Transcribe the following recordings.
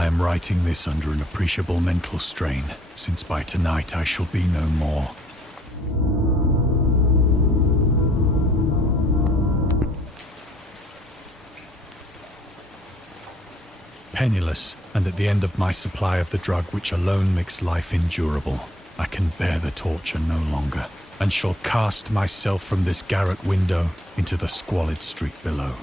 I am writing this under an appreciable mental strain, since by tonight I shall be no more. Penniless, and at the end of my supply of the drug which alone makes life endurable, I can bear the torture no longer, and shall cast myself from this garret window into the squalid street below.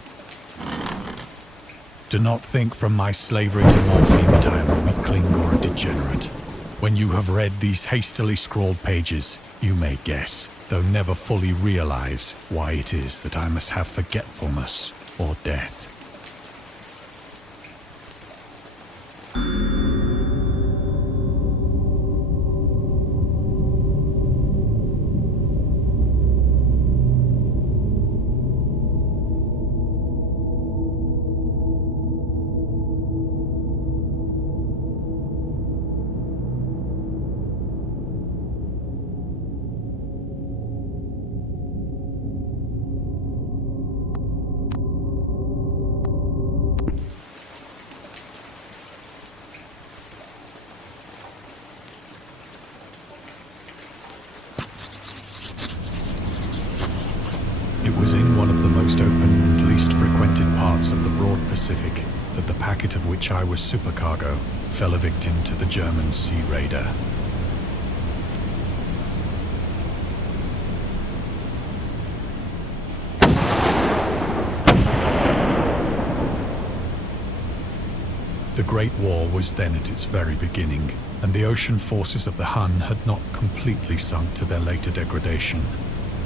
Do not think from my slavery to morphine that I am a weakling or a degenerate. When you have read these hastily scrawled pages, you may guess, though never fully realize, why it is that I must have forgetfulness or death. It was in one of the most open and least frequented parts of the broad Pacific that the packet of which I was supercargo fell a victim to the German sea raider. The Great War was then at its very beginning, and the ocean forces of the Hun had not completely sunk to their later degradation,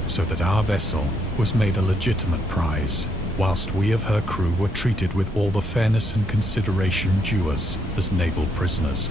so that our vessel was made a legitimate prize, whilst we of her crew were treated with all the fairness and consideration due us as naval prisoners.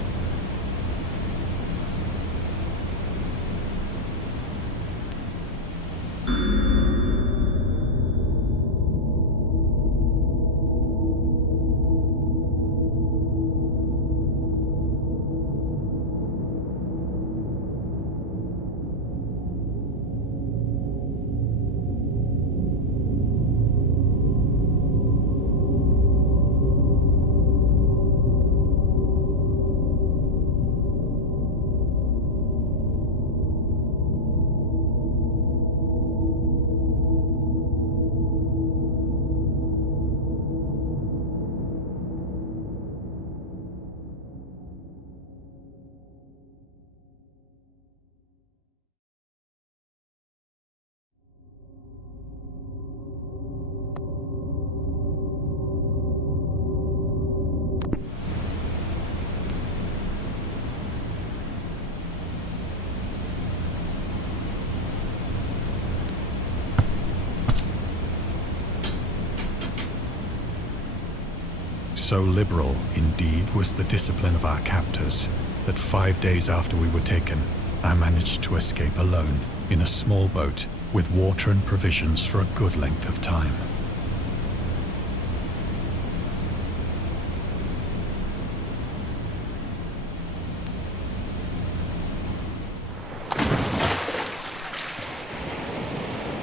So liberal, indeed, was the discipline of our captors, that 5 days after we were taken, I managed to escape alone, in a small boat, with water and provisions for a good length of time.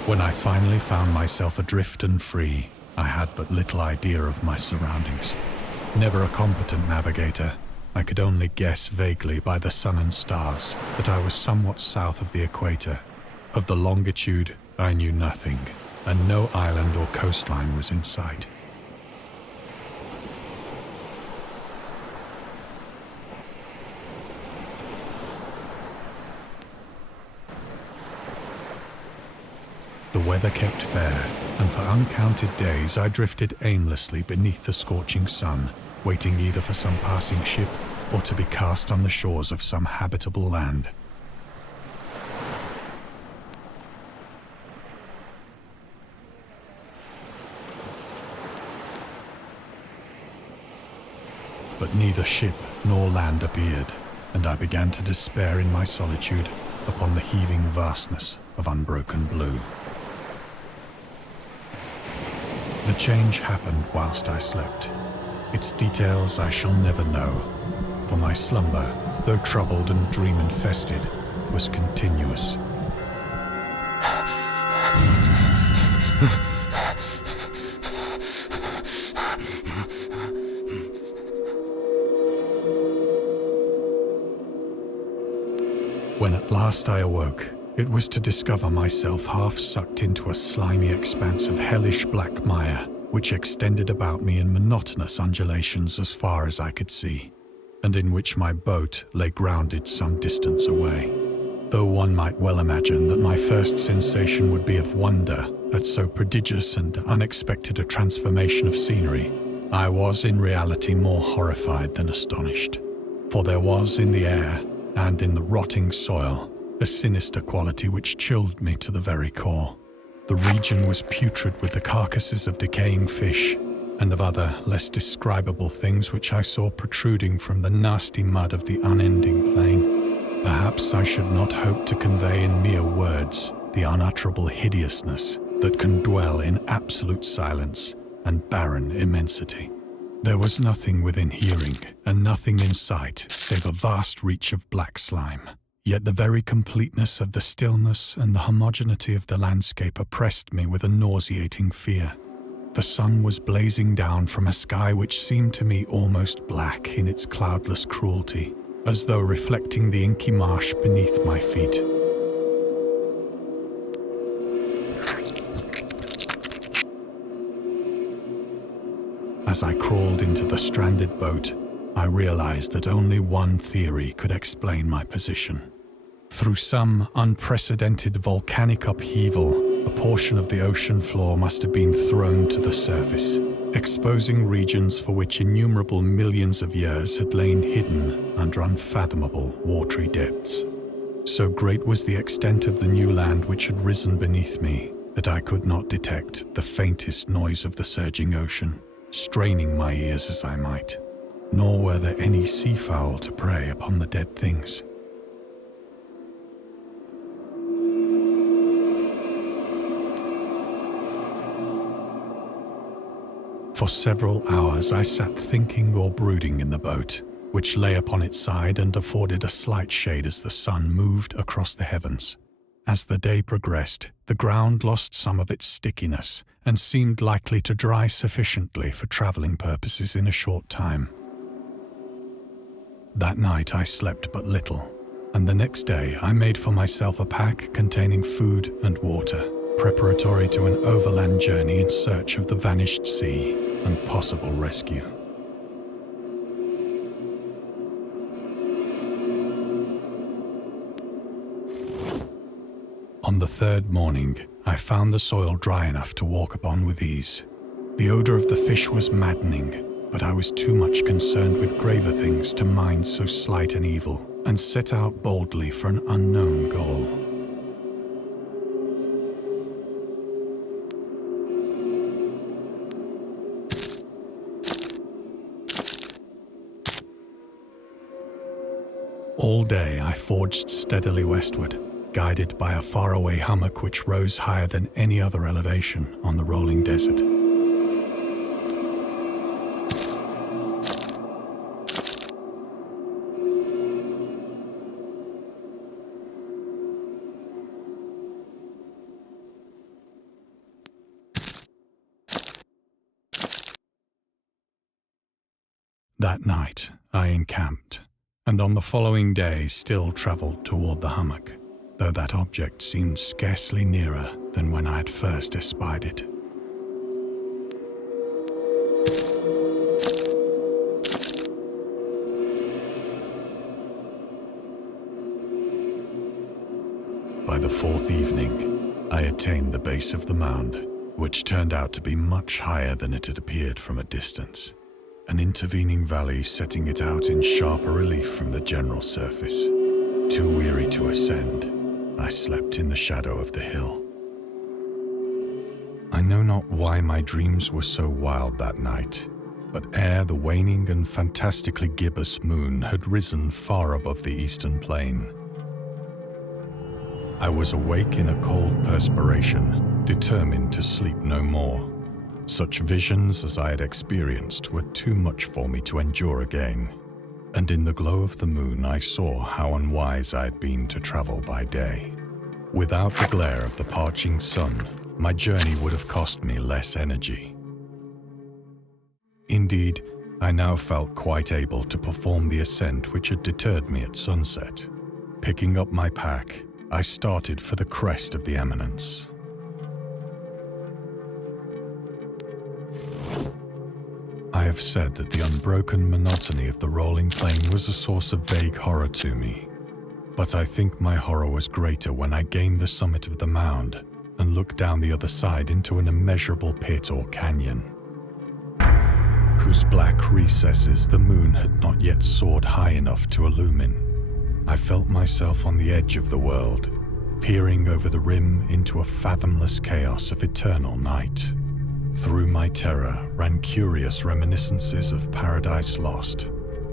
When I finally found myself adrift and free, I had but little idea of my surroundings. Never a competent navigator, I could only guess vaguely by the sun and stars that I was somewhat south of the equator. Of the longitude, I knew nothing, and no island or coastline was in sight. The weather kept fair, and for uncounted days I drifted aimlessly beneath the scorching sun, waiting either for some passing ship or to be cast on the shores of some habitable land. But neither ship nor land appeared, and I began to despair in my solitude upon the heaving vastness of unbroken blue. The change happened whilst I slept. Its details I shall never know, for my slumber, though troubled and dream-infested, was continuous. When at last I awoke, it was to discover myself half sucked into a slimy expanse of hellish black mire, which extended about me in monotonous undulations as far as I could see, and in which my boat lay grounded some distance away. Though one might well imagine that my first sensation would be of wonder at so prodigious and unexpected a transformation of scenery, I was in reality more horrified than astonished. For there was in the air, and in the rotting soil, a sinister quality which chilled me to the very core. The region was putrid with the carcasses of decaying fish and of other less describable things which I saw protruding from the nasty mud of the unending plain. Perhaps I should not hope to convey in mere words the unutterable hideousness that can dwell in absolute silence and barren immensity. There was nothing within hearing and nothing in sight save a vast reach of black slime. Yet the very completeness of the stillness and the homogeneity of the landscape oppressed me with a nauseating fear. The sun was blazing down from a sky which seemed to me almost black in its cloudless cruelty, as though reflecting the inky marsh beneath my feet. As I crawled into the stranded boat, I realized that only one theory could explain my position. Through some unprecedented volcanic upheaval, a portion of the ocean floor must have been thrown to the surface, exposing regions for which innumerable millions of years had lain hidden under unfathomable watery depths. So great was the extent of the new land which had risen beneath me that I could not detect the faintest noise of the surging ocean, straining my ears as I might, nor were there any seafowl to prey upon the dead things. For several hours I sat thinking or brooding in the boat, which lay upon its side and afforded a slight shade as the sun moved across the heavens. As the day progressed, the ground lost some of its stickiness and seemed likely to dry sufficiently for traveling purposes in a short time. That night I slept but little, and the next day I made for myself a pack containing food and water, preparatory to an overland journey in search of the vanished sea and possible rescue. On the third morning, I found the soil dry enough to walk upon with ease. The odor of the fish was maddening, but I was too much concerned with graver things to mind so slight an evil, and set out boldly for an unknown goal. All day I forged steadily westward, guided by a faraway hummock which rose higher than any other elevation on the rolling desert. That night I encamped, and on the following day still travelled toward the hummock, though that object seemed scarcely nearer than when I had first espied it. By the fourth evening, I attained the base of the mound, which turned out to be much higher than it had appeared from a distance, an intervening valley setting it out in sharper relief from the general surface. Too weary to ascend, I slept in the shadow of the hill. I know not why my dreams were so wild that night, but ere the waning and fantastically gibbous moon had risen far above the eastern plain, I was awake in a cold perspiration, determined to sleep no more. Such visions as I had experienced were too much for me to endure again, and in the glow of the moon I saw how unwise I had been to travel by day. Without the glare of the parching sun, my journey would have cost me less energy. Indeed, I now felt quite able to perform the ascent which had deterred me at sunset. Picking up my pack, I started for the crest of the eminence. I have said that the unbroken monotony of the rolling plain was a source of vague horror to me, but I think my horror was greater when I gained the summit of the mound and looked down the other side into an immeasurable pit or canyon, whose black recesses the moon had not yet soared high enough to illumine. I felt myself on the edge of the world, peering over the rim into a fathomless chaos of eternal night. Through my terror ran curious reminiscences of Paradise Lost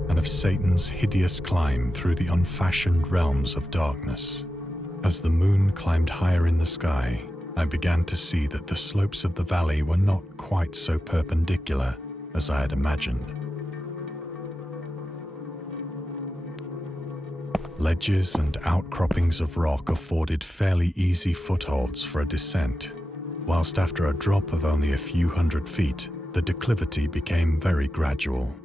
and of Satan's hideous climb through the unfashioned realms of darkness. As the moon climbed higher in the sky, I began to see that the slopes of the valley were not quite so perpendicular as I had imagined. Ledges and outcroppings of rock afforded fairly easy footholds for a descent, whilst after a drop of only a few hundred feet, the declivity became very gradual.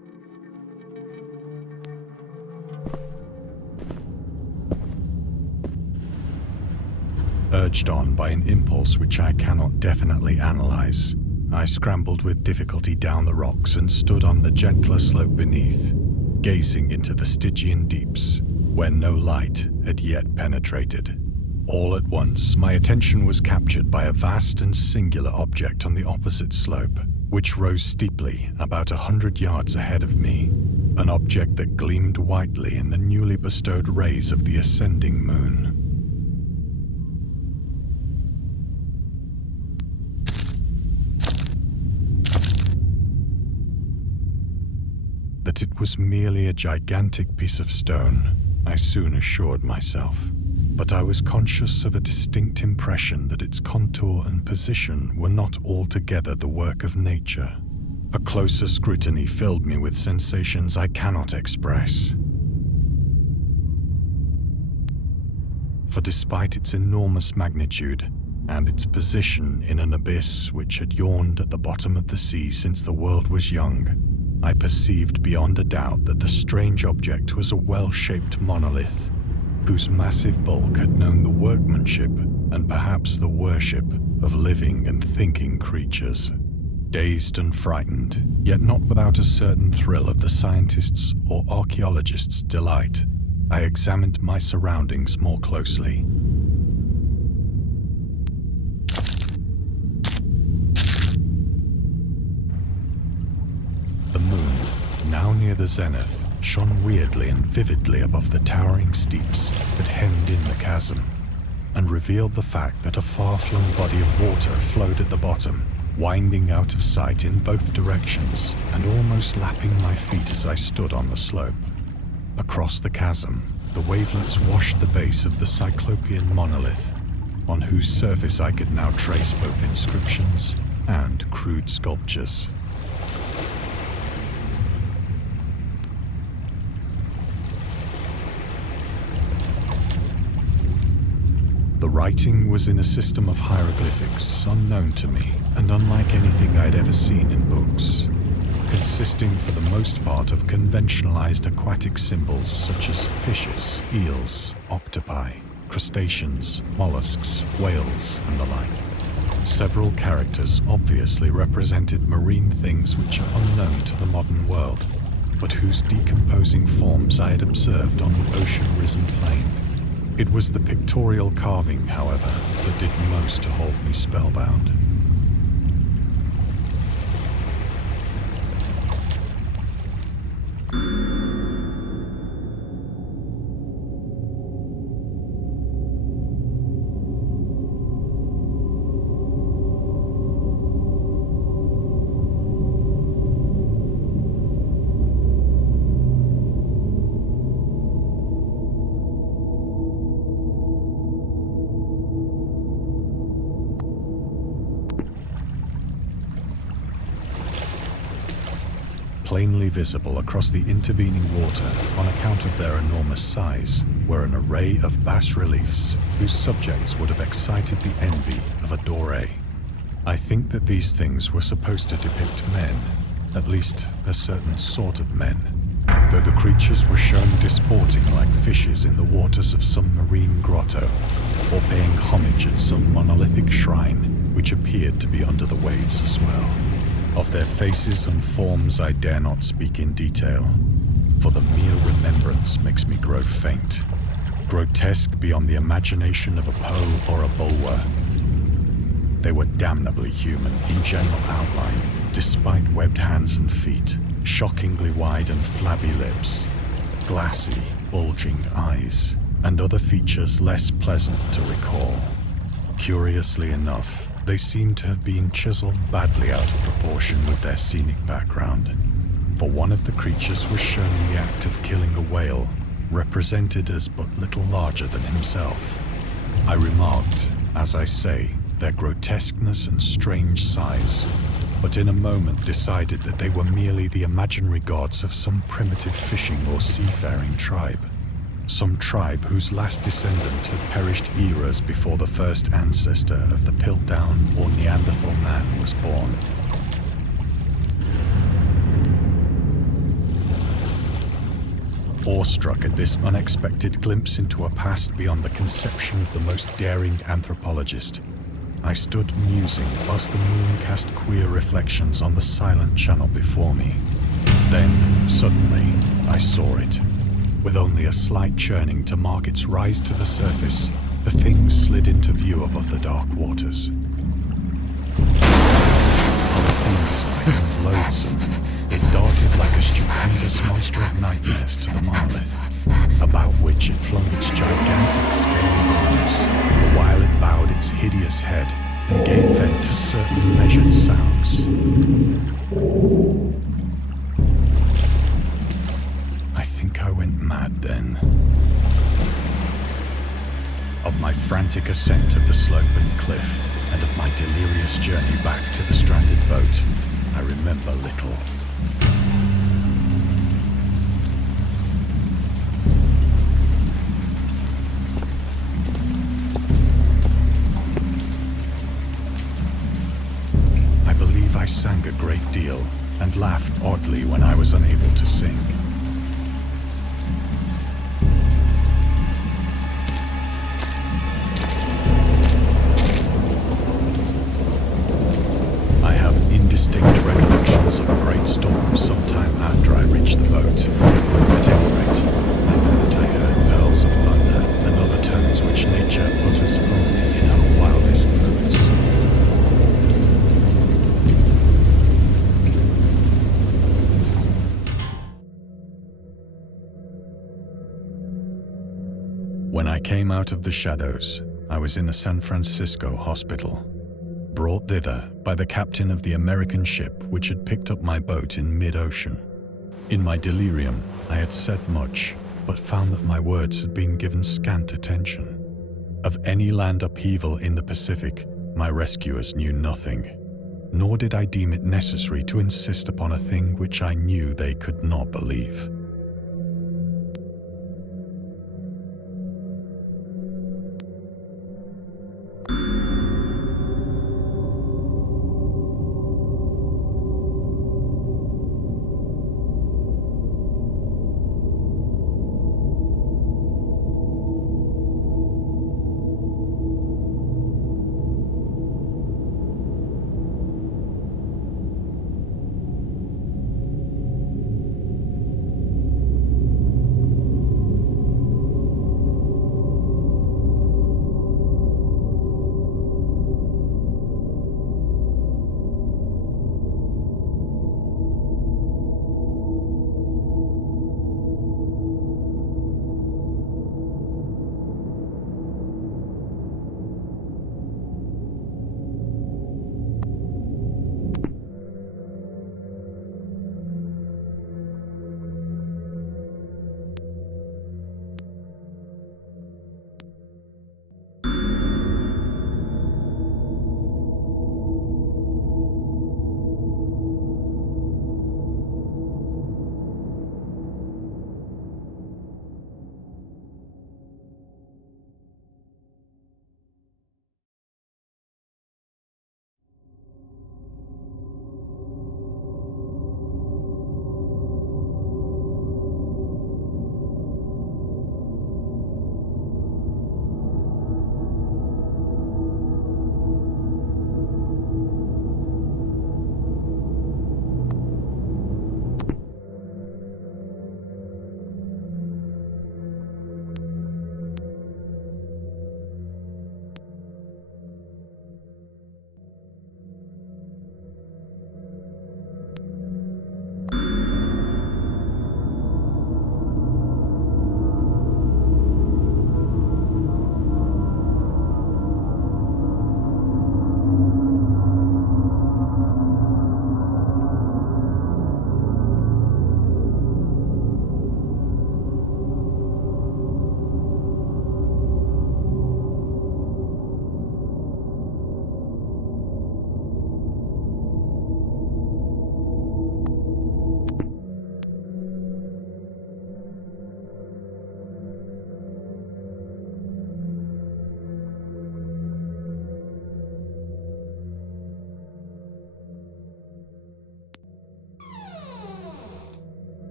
Urged on by an impulse which I cannot definitely analyze, I scrambled with difficulty down the rocks and stood on the gentler slope beneath, gazing into the Stygian deeps, where no light had yet penetrated. All at once, my attention was captured by a vast and singular object on the opposite slope, which rose steeply about 100 yards ahead of me, an object that gleamed whitely in the newly bestowed rays of the ascending moon. That it was merely a gigantic piece of stone, I soon assured myself, but I was conscious of a distinct impression that its contour and position were not altogether the work of nature. A closer scrutiny filled me with sensations I cannot express. For despite its enormous magnitude and its position in an abyss which had yawned at the bottom of the sea since the world was young, I perceived beyond a doubt that the strange object was a well-shaped monolith, whose massive bulk had known the workmanship and perhaps the worship of living and thinking creatures. Dazed and frightened, yet not without a certain thrill of the scientist's or archaeologist's delight, I examined my surroundings more closely. The moon, now near the zenith, shone weirdly and vividly above the towering steeps that hemmed in the chasm, and revealed the fact that a far-flung body of water flowed at the bottom, winding out of sight in both directions and almost lapping my feet as I stood on the slope. Across the chasm, the wavelets washed the base of the cyclopean monolith, on whose surface I could now trace both inscriptions and crude sculptures. The writing was in a system of hieroglyphics unknown to me and unlike anything I'd ever seen in books, consisting for the most part of conventionalized aquatic symbols such as fishes, eels, octopi, crustaceans, mollusks, whales, and the like. Several characters obviously represented marine things which are unknown to the modern world, but whose decomposing forms I had observed on the ocean-risen plain. It was the pictorial carving, however, that did most to hold me spellbound. Plainly visible across the intervening water on account of their enormous size were an array of bas-reliefs whose subjects would have excited the envy of a Doré. I think that these things were supposed to depict men, at least a certain sort of men. though the creatures were shown disporting like fishes in the waters of some marine grotto, or paying homage at some monolithic shrine which appeared to be under the waves as well. Of their faces and forms I dare not speak in detail, for the mere remembrance makes me grow faint, grotesque beyond the imagination of a Poe or a Bulwer. They were damnably human in general outline, despite webbed hands and feet, shockingly wide and flabby lips, glassy, bulging eyes, and other features less pleasant to recall. Curiously enough, they seemed to have been chiseled badly out of proportion with their scenic background, for one of the creatures was shown in the act of killing a whale, represented as but little larger than himself. I remarked, as I say, their grotesqueness and strange size, but in a moment decided that they were merely the imaginary gods of some primitive fishing or seafaring tribe. Some tribe whose last descendant had perished eras before the first ancestor of the Piltdown or Neanderthal man was born. Awestruck at this unexpected glimpse into a past beyond the conception of the most daring anthropologist, I stood musing whilst the moon cast queer reflections on the silent channel before me. Then, suddenly, I saw it. With only a slight churning to mark its rise to the surface, the thing slid into view above the dark waters. Polyphemus-like and loathsome, it darted like a stupendous monster of nightmares to the monolith, about which it flung its gigantic scaly arms, the while it bowed its hideous head and gave vent to certain measured sounds. I think I went mad then. Of my frantic ascent of the slope and cliff, and of my delirious journey back to the stranded boat, I remember little. I believe I sang a great deal and laughed oddly when I was unable to sing. Distinct recollections of a great storm sometime after I reached the boat. At any rate, I know that I heard pearls of thunder and other tones which nature utters only in her wildest moods. When I came out of the shadows, I was in a San Francisco hospital, brought thither by the captain of the American ship which had picked up my boat in mid-ocean. In my delirium, I had said much, but found that my words had been given scant attention. Of any land upheaval in the Pacific, my rescuers knew nothing, nor did I deem it necessary to insist upon a thing which I knew they could not believe.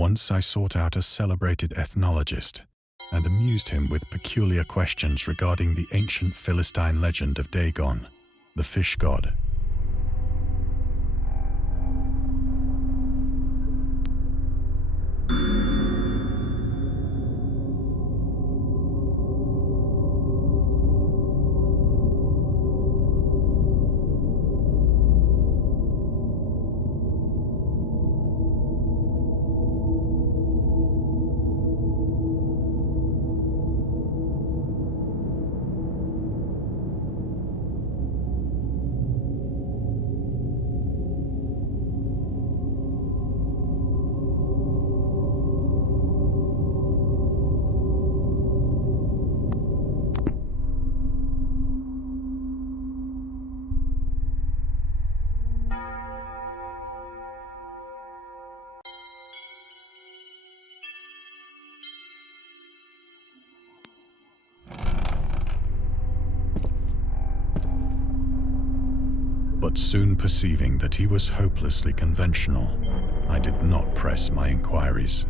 Once I sought out a celebrated ethnologist and amused him with peculiar questions regarding the ancient Philistine legend of Dagon, the fish god. But soon perceiving that he was hopelessly conventional, I did not press my inquiries.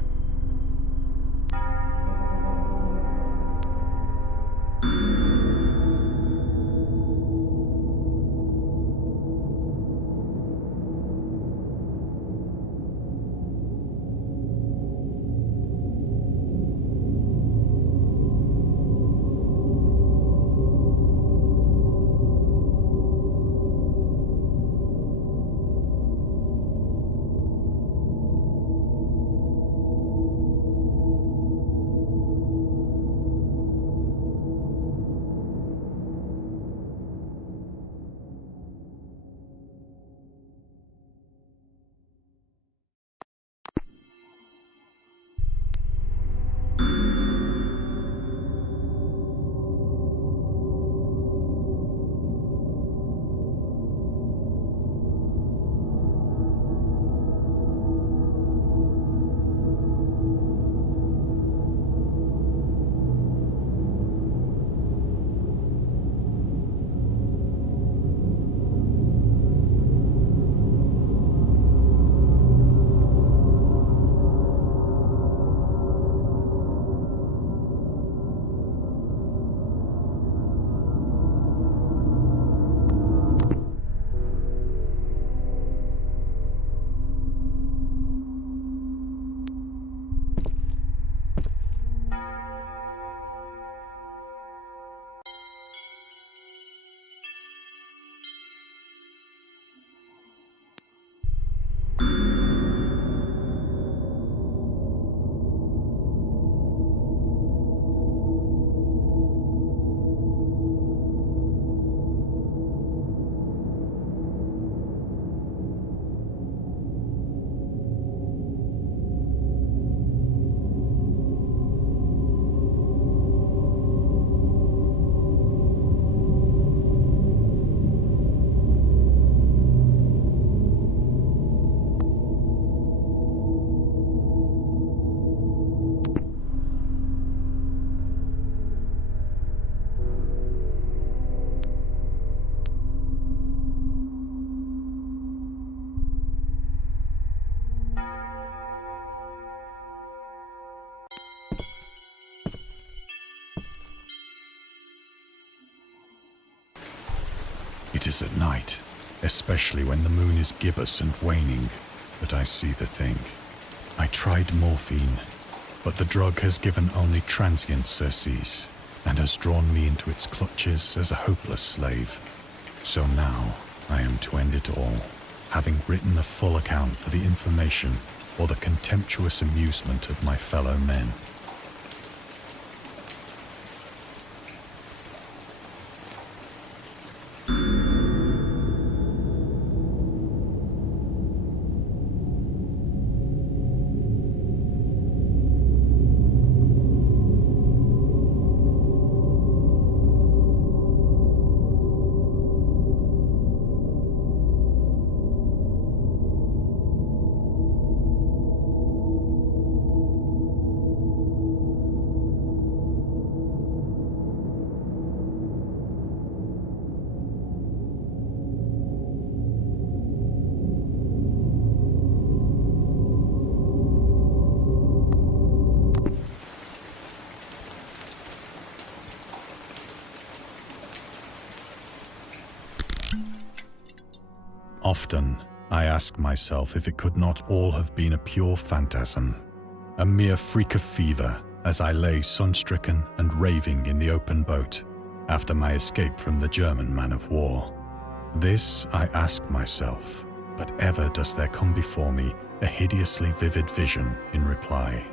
It is at night, especially when the moon is gibbous and waning, that I see the thing. I tried morphine, but the drug has given only transient surcease and has drawn me into its clutches as a hopeless slave. So now I am to end it all, having written a full account for the information or the contemptuous amusement of my fellow men. Often, I ask myself if it could not all have been a pure phantasm, a mere freak of fever as I lay sun-stricken and raving in the open boat after my escape from the German man-of-war. This I ask myself, but ever does there come before me a hideously vivid vision in reply.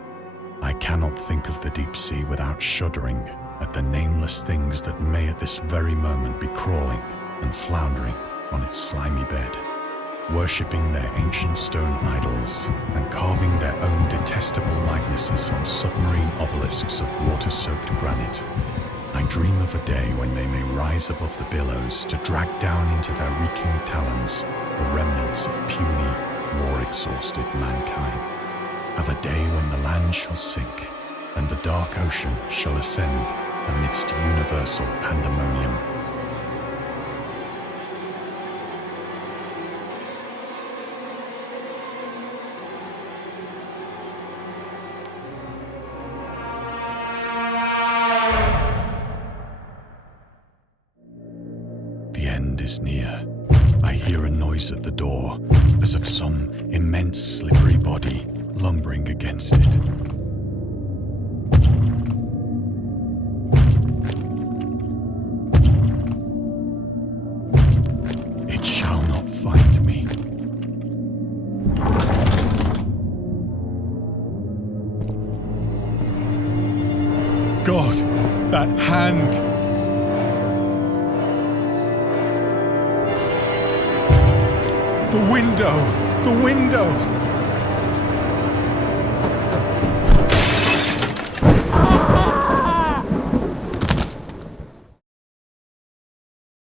I cannot think of the deep sea without shuddering at the nameless things that may at this very moment be crawling and floundering on its slimy bed, worshipping their ancient stone idols and carving their own detestable likenesses on submarine obelisks of water-soaked granite. I dream of a day when they may rise above the billows to drag down into their reeking talons the remnants of puny, war-exhausted mankind. Of a day when the land shall sink and the dark ocean shall ascend amidst universal pandemonium. The end is near. I hear a noise at the door, as of some immense slippery body lumbering against it. It shall not find me. God, that hand! The window! The window!